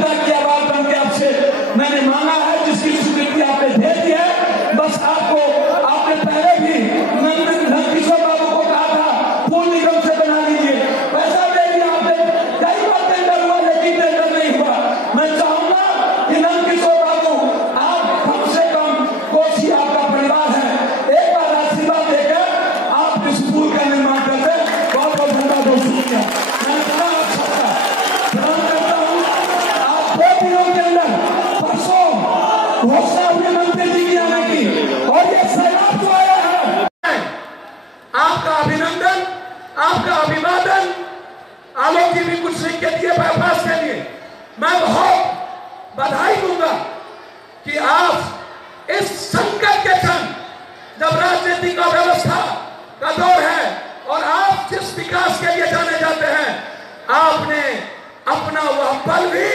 जनता की आवाज बन के आपसे मैंने मांगा है, जिसकी स्वीकृति आपने दे दी है। बस आपको आपने पहले भी नंदकिशोर बाबू को कहा था पूल निगम से बना लीजिए, पैसा दे दिया आपने, कई बार टेंडर हुआ लेकिन टेंडर नहीं हुआ। मैं चाहूंगा कि नंदकिशोर बाबू आप कम से कम कोसी आपका परिवार है, एक बार आशीर्वाद देकर आप इस पुल का निर्माण कर दें। बहुत बहुत धन्यवाद दोस्तों। मैं प्रणाम करता हूँ। आप 2 दिनों के अंदर परसों घोषणा हुई मंत्री जी की आने की, और ये सैलाब जो आया है, आपका अभिनंदन, आपका अभिवादन। आलोक जी भी कुछ लिख के दिए बाईपास के लिए, मैं बहुत बधाई दूंगा कि आप इस संकट के क्षण, जब राजनीतिक अव्यवस्था का दौर है और आप जिस विकास के लिए जाने जाते हैं, आपने अपना वह पल भी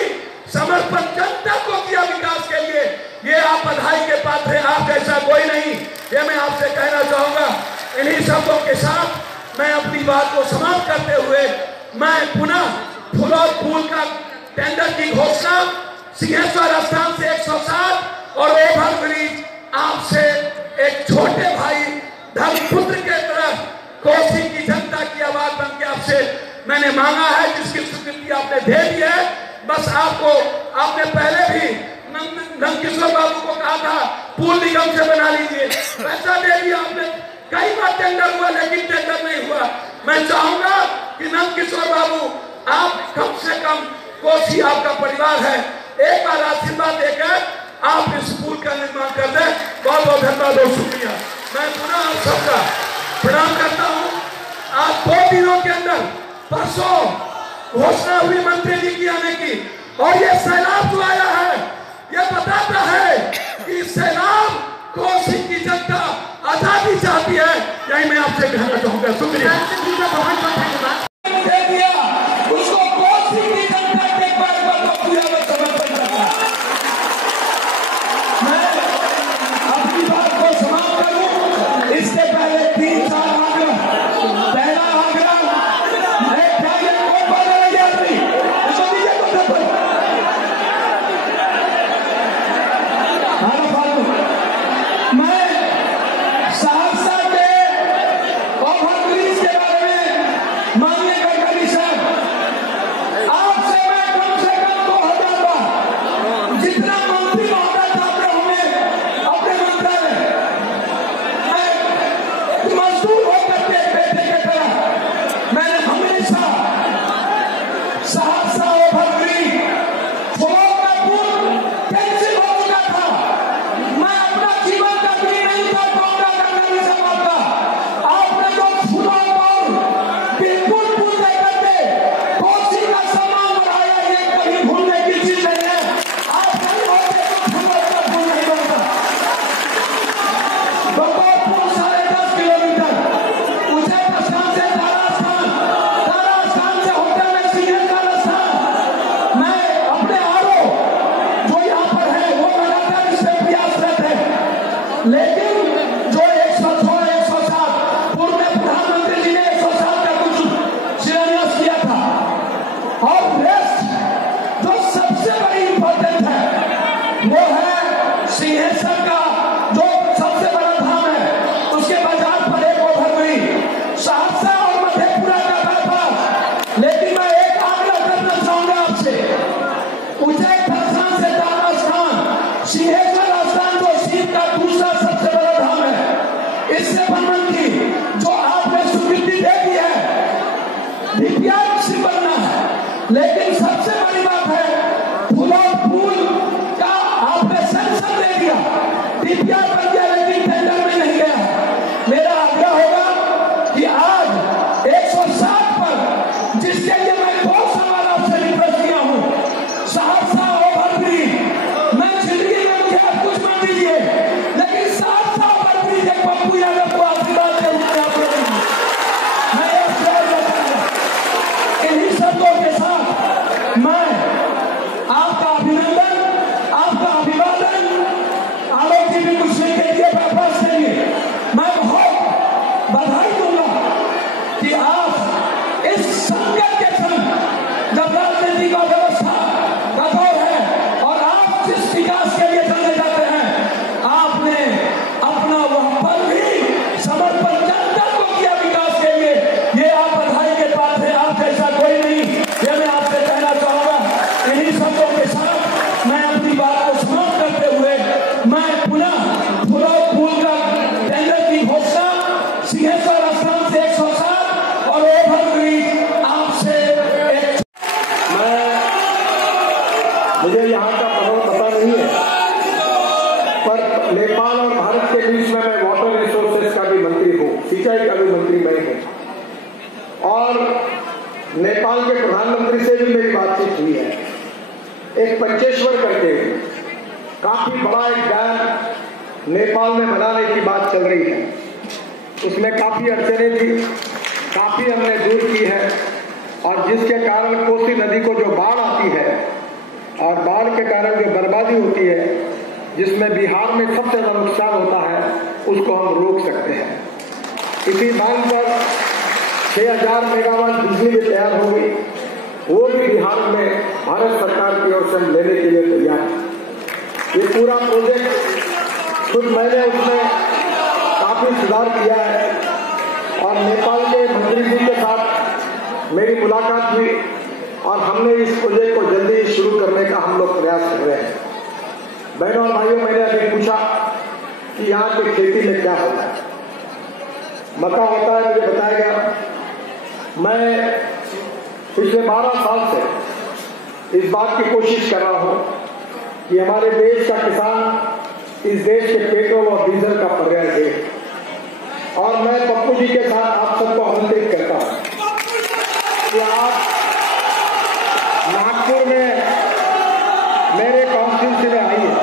समर्पण जनता को किया विकास के लिए। ये आप बधाई के पात्र हैं, आप जैसा कोई नहीं, ये मैं आपसे कहना चाहूंगा। इन्हीं शब्दों के साथ मैं अपनी बात को समाप्त करते हुए मैं पुनः फुलौर पुल का टेंडर की घोषणा, सिंहेश्वर स्थान से 107 और ओवर ब्रिज आपसे एक छोटे भाई धर्मपुत्र के तरह कोसी की जनता की आवाज बन के आपसे मैंने मांगा है, जिसकी स्वीकृति आपने दे दी है। बस आपको आपने पहले भी नंदकिशोर बाबू को कहा था पूल निगम से बना लीजिए, पैसा दे दिया आपने, कई बार टेंडर हुआ लेकिन टेंडर नहीं हुआ। मैं चाहूंगा कि नंदकिशोर बाबू आप कम से कम, कोसी आपका परिवार है, एक बार आशीर्वाद देकर आप इस पुल का निर्माण कर दें। बहुत बहुत धन्यवाद और शुक्रिया। मैं पुनः आप सबका प्रणाम करता हूँ। आज 2 दिनों के अंदर परसों घोषणा हुई मंत्री जी की आने की, और ये सैलाब जो आया है, ये बताता है कि सैलाब कोसी की जनता आजादी चाहती है। यही मैं आपसे कहना चाहूंगा। शुक्रिया। उसको कोसी की जनता के बारे में पूरा समर्पण करता है। मैं अपनी बात को समाप्त करूं इससे पहले 3-4 आग्रह। पहला आग्रह, क्या ये कोई बात नहीं आती, इसको दीजिए तो मैं सहरसा के ओवर ब्रिज के बारे में माननीय गडकरी साहब, आपसे मैं कम से कम 2000 बार, जितना मंत्री महोदय जाते होंगे अपने मंत्रालय, मैं मजदूर होकर के बेटे के तरह मैंने हमेशा सहरसा ओवर ब्रिज, फुलौर का पुल कैंसिल हो चुका था, मैं अपना जीवन का भी नहीं कर पाऊंगा गडकरी साहब आपका। आपने जो फुलौर पर बिल्कुल पुल नहीं करते, कोसी का सम्मान बढ़ाया, ये कभी भूलने की चीज नहीं है। आप नहीं होते तो फुलौर का पुल नहीं बनता। बतौर पुल 10.5 किलोमीटर उज्जैन स्थान से तारा स्थान से होते हुए सिंहेश्वर स्थान, मैं अपने आरो जो यहाँ पर है वो लगातार इस पे प्रयासरत है, लेकिन जो 106-107 पूर्व में प्रधानमंत्री जी ने 107 का कुछ शिलान्यास किया था, और रेस्ट जो सबसे बड़ी इंपॉर्टेंट है वो है सिंहेश्वर का जो सबसे बड़ा धाम है, उसके बाजार पर एक ओवर ब्रिज, सहरसा और मधेपुरा का बाईपास। लेकिन मैं एक आग्रह करना चाहूंगा आपसे, उज्जैन स्थान से तारा स्थान, सिंहेश्वर स्थान जो शिव का दूसरा सबसे बड़ा धाम है, इससे संबंधी जो आपने स्वीकृति दे दी है, डीपीआर से बनना है। लेकिन सबसे बड़ी बात है फुलौर पुल का आपने सेंक्शन दे दिया, डीपीआर बन गया लेकिन टेंडर में नहीं गया। मेरा आग्रह होगा कि आज 107 पर, जिसके लिए मैं 2 सवाल आपसे रिक्वेस्ट किया हूँ, सहरसा ओवर ब्रिज, मैं जिंदगी में मुझे आप कुछ मत दीजिए, लेकिन सहरसा ओवर ब्रिज एक पप्पू यादव को आशीर्वाद के रूप में आप देंगे। मैं एक शब्दों के साथ मैं मुझे यहाँ का पता नहीं है, पर नेपाल और भारत के बीच में मैं वाटर रिसोर्सेज का भी मंत्री हूँ, सिंचाई का भी मंत्री मैं हूँ। और नेपाल के प्रधानमंत्री से भी मेरी बातचीत हुई है। एक पंचेश्वर करके काफी बड़ा एक डैम नेपाल में बनाने की बात चल रही है। उसमें काफी अड़चनें थी, काफी हमने दूर की है, और जिसके कारण कोसी नदी को जो बाढ़ आती है और बाढ़ के कारण जो बर्बादी होती है, जिसमें बिहार में सबसे ज्यादा नुकसान होता है, उसको हम रोक सकते हैं। इसी बांध पर 6000 मेगावाट बिजली भी तैयार हो गई, वो भी बिहार में भारत सरकार की ओर से हम लेने के लिए तैयार हैं। ये पूरा प्रोजेक्ट खुद मैंने उसमें काफी सुधार किया है, और नेपाल के मंत्री जी के साथ मेरी मुलाकात हुई, और हमने इस प्रोजेक्ट को जल्दी शुरू करने का हम लोग प्रयास कर रहे हैं। बहनों और भाइयों, मैंने अभी पूछा कि यहाँ की खेती में क्या होता है। मक्का होता है, मुझे बताया गया। मैं पिछले 12 साल से इस बात की कोशिश कर रहा हूँ कि हमारे देश का किसान इस देश के पेट्रोल और डीजल का पर्याय दे, और मैं पप्पू जी के साथ आप सबको आमंत्रित करता हूँ कि आप नागपुर में मेरे कॉन्स्टिट्यूंसी में आइए।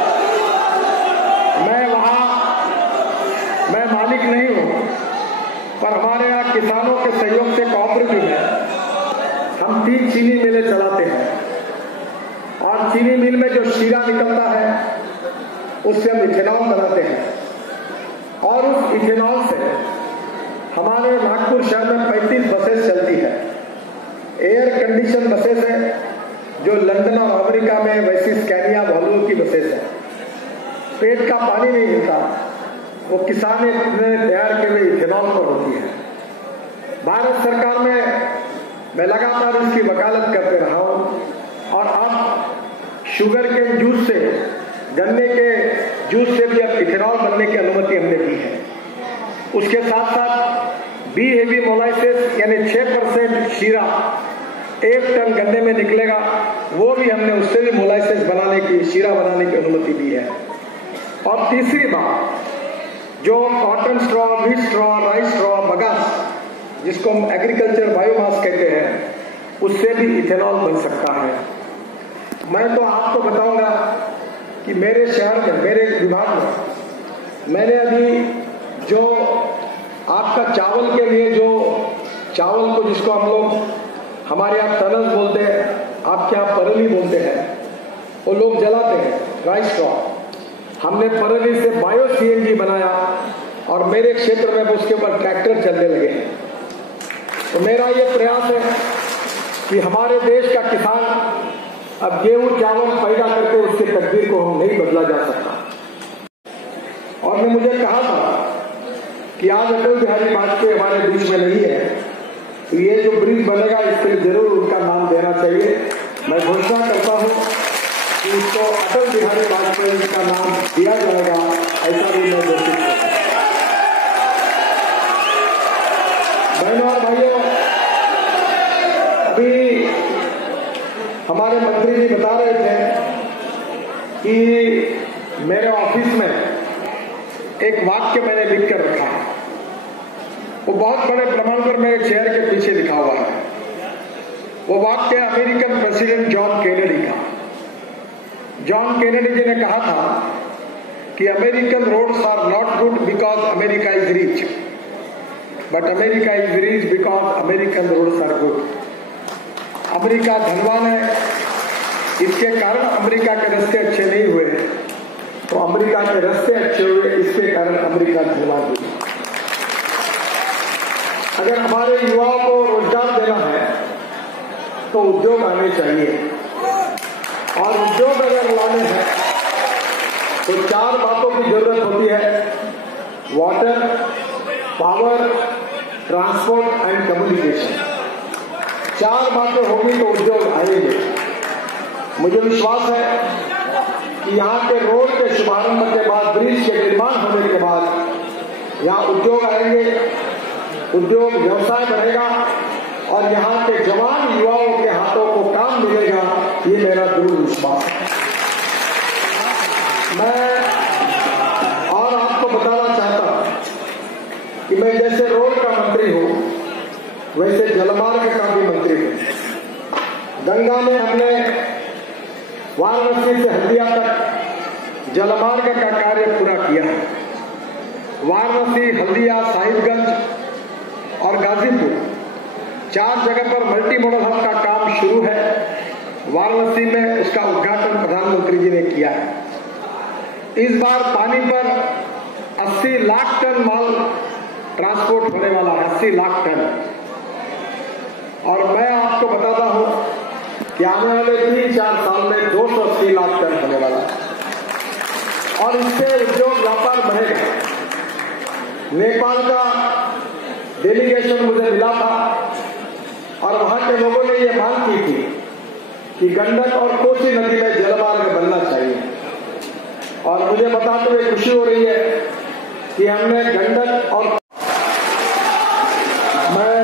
मैं मालिक नहीं हूँ, पर हमारे यहाँ किसानों के सहयोग से कोऑपरेटिव है। हम 3 चीनी मिलें चलाते हैं, और चीनी मिल में जो शीरा निकलता है उससे हम इथेनॉल बनाते हैं, और उस इथेनॉल से हमारे नागपुर शहर में 35 बसेस चलती है। एयर कंडीशन बसेस हैं, जो लंदन और अमेरिका में वैसी स्कैनिया वॉल्वो की बसेस हैं। पेट का पानी नहीं मिलता, वो किसान ने तैयार किए हुए इथेनॉल पर होती है। भारत सरकार में मैं लगातार इसकी वकालत करते रहा हूँ, और अब शुगर के जूस से, गन्ने के जूस से भी अब इथेनॉल बनने की अनुमति हमने दी है। उसके साथ साथ बी हेवी मोलाइसिस यानी 6% शीरा 1 टन गन्ने में निकलेगा, वो भी हमने उससे भी मोलाइसिस बनाने की, शीरा बनाने की अनुमति दी है। और तीसरी बात, जो cotton straw, wheat straw, rice straw, bagasse, जिसको हम एग्रीकल्चर बायोमास कहते हैं, उससे भी इथेनॉल बन सकता है। मैं तो आपको बताऊंगा कि मेरे शहर में, मेरे विभाग में, मैंने अभी जो आपका चावल के लिए, जो चावल को जिसको हम लोग हमारे यहाँ तनस बोलते हैं, आपके यहाँ परली बोलते हैं, वो लोग जलाते हैं, राइस स्ट्रॉ। हमने परली से बायो सीएनजी बनाया, और मेरे क्षेत्र में उसके ऊपर ट्रैक्टर चलने लगे हैं। तो मेरा ये प्रयास है कि हमारे देश का किसान अब गेहूं चावल पैदा करके उसके तकदीर को हम नहीं बदला जा सकता। और ने मुझे कहा था कि आज अटल बिहारी वाजपेयी हमारे बीच में नहीं है, तो ये जो ब्रिज बनेगा इसके लिए जरूर उनका नाम देना चाहिए। मैं घोषणा करता हूं कि इसको अटल बिहारी वाजपेयी का नाम दिया जाएगा, ऐसा भी मैं घोषित करता हूं। बहनों और भाइयों, अभी हमारे मंत्री जी बता रहे थे कि मेरे ऑफिस में एक वाक्य मैंने लिख कर रखा है, वो बहुत बड़े प्रमाण पर मेरे चेयर के पीछे लिखा हुआ है। वो वाक्य अमेरिकन प्रेसिडेंट जॉन केनेडी का। जॉन केनेडी जी ने कहा था कि American roads are not good because America is rich, but America is rich because American roads are good. America धनवान है, इसके कारण अमेरिका के रास्ते अच्छे नहीं हुए, तो अमेरिका के रास्ते अच्छे हुए, इसके कारण अमेरिका धनवान हुई। अगर हमारे युवाओं को रोजगार देना है तो उद्योग आने चाहिए, और उद्योग अगर लाने हैं तो 4 बातों की जरूरत होती है: water, power, transport and communication. 4 बातें होंगी तो उद्योग आएंगे। मुझे विश्वास है कि यहाँ के रोड के शुभारंभ के बाद, ब्रिज के निर्माण होने के बाद यहाँ उद्योग आएंगे, उद्योग व्यवसाय बढ़ेगा, और यहाँ के जवान युवाओं के हाथों को काम मिलेगा, ये मेरा दृढ़ विश्वास है। मैं और आपको बताना चाहता हूं कि मैं जैसे रोड का मंत्री हूं, वैसे जलमार्ग का भी मंत्री हूं। गंगा में हमने वाराणसी से हल्दिया तक जलमार्ग का कार्य पूरा किया है। वाराणसी, हल्दिया, साहिबगंज और गाजीपुर 4 जगह पर मल्टी मॉडल हब का काम शुरू है। वाराणसी में उसका उद्घाटन प्रधानमंत्री जी ने किया है। इस बार पानी पर 80 लाख टन माल ट्रांसपोर्ट होने वाला है, 80 लाख टन। और मैं आपको बताता हूं कि आने वाले 3-4 साल में 280 लाख टन होने वाला है और इससे उद्योग व्यापार बढ़ेगा। नेपाल का डेलीगेशन मुझे मिला था और वहां के लोगों ने यह मांग की थी कि गंडक और कोसी नदी में जलमार्ग बनना चाहिए और मुझे बताते हुए खुशी हो रही है कि हमने गंडक और मैं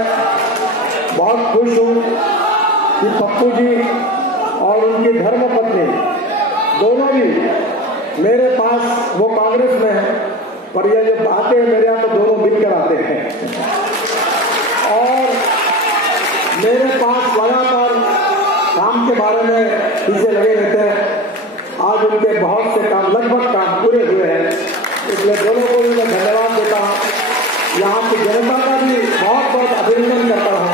बहुत खुश हूं कि पप्पू जी और उनकी धर्मपत्नी दोनों भी मेरे पास, वो कांग्रेस में है पर ये जब आते हैं मेरे यहाँ तो दोनों मिलकर आते हैं और मेरे पास लगातार काम के बारे में पीछे लगे रहते हैं। आज उनके बहुत से काम, लगभग काम पूरे हुए हैं, इसलिए दोनों को भी मैं धन्यवाद देता हूँ। यहाँ की जनता का भी बहुत बहुत अभिनंदन करता हूँ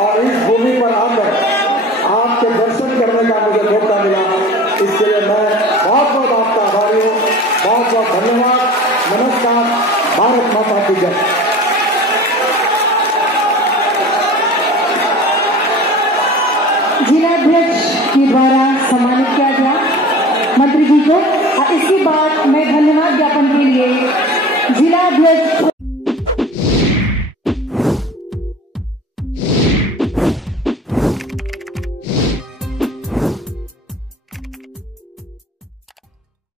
और इस भूमि पर आकर आपके दर्शन करने का मुझे मौका मिला, इसके लिए मैं बहुत बहुत आपका आभारी हूँ। बहुत बहुत धन्यवाद। नमस्कार। भारत माता की जय। जिलाध्यक्ष के द्वारा सम्मानित किया गया मंत्री जी को। इसके बाद मैं धन्यवाद ज्ञापन